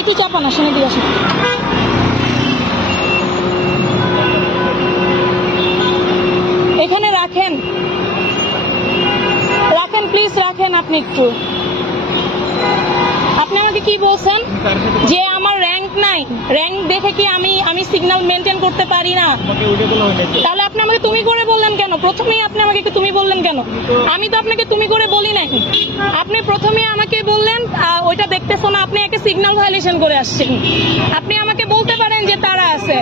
একটু চাপান, আসেন এদিকে আসেন। এখানে রাখেন, রাখেন প্লিজ, রাখেন। আপনি একটু, আপনি আমাকে কি বলছেন যে আমার র্যাঙ্ক নাই, র্যাঙ্ক দেখে কি আমি সিগন্যাল মেনটেন করতে পারি না? তাহলে আপনি আমাকে তুমি করে বললেন কেন? প্রথমেই আপনি আমাকে তুমি বললেন কেন? আমি তো আপনাকে তুমি করে বলি নাই। আপনি প্রথমে আমাকে বললেন ওইটা দেখতেছো না, আপনি একে সিগন্যাল ভায়োলেশন করে আসছেন। আপনি আমাকে বলতে পারেন যে তারা আছে,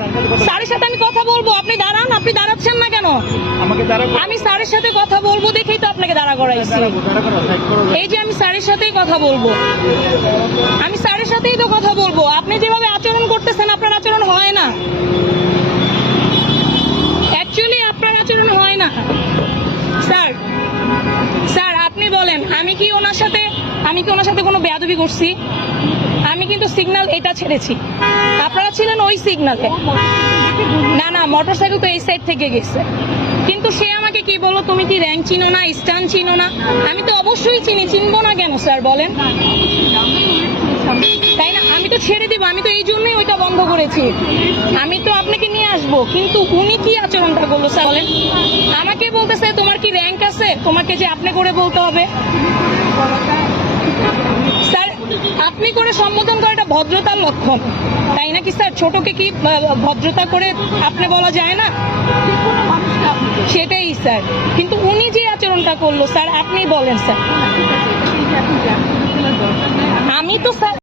স্যারের সাথে আমি কথা বলবো, আপনি দাঁড়ান। আপনি দাঁড়াচ্ছেন না কেন? আমি স্যারের সাথে কথা বলবো দেখেই তো আপনাকে দাঁড়া করাইছি। এই যে আমি স্যারের সাথেই কথা বলবো, আমি স্যারের সাথেই তো কথা বলবো। আপনি যেভাবে আচরণ করতেছেন, আপনার আচরণ হয় না, অ্যাকচুয়ালি আপনার আচরণ হয় না। স্যার, স্যার আপনি বলেন, আমি কি ওনার সাথে কোনো বেয়াদবি করছি? আমি কিন্তু সিগন্যাল এটা ছেড়েছি, আপনারা ছিলেন ওই সিগন্যালে। না, মোটরসাইকেল তো এই সাইড থেকে গেছে, কিন্তু সে আমাকে কি বললো, তুমি কি র্যাঙ্ক চিনো না, স্ট্যান্ড চিনো না? আমি তো অবশ্যই চিনি, চিনবো না কেন স্যার বলেন? তাই না? আমি তো ছেড়ে দিব, আমি তো এই জন্যই ওইটা বন্ধ করেছি। আমি তো আপনাকে নিয়ে আসবো, কিন্তু উনি কি আচরণটা করলো স্যার বলেন? আমাকে বলতেছে তোমার কি র্যাঙ্ক আছে, তোমাকে যে আপনি করে বলতে হবে। স্যার আপনি করে সম্বোধন করাটা ভদ্রতার লক্ষণ, তাই নাকি স্যার? ছোটকে কি ভদ্রতা করে আপনি বলা যায় না? সেটাই স্যার, কিন্তু উনি যে আচরণটা করলো স্যার, আপনি বলেন স্যার। আমি তো স্যার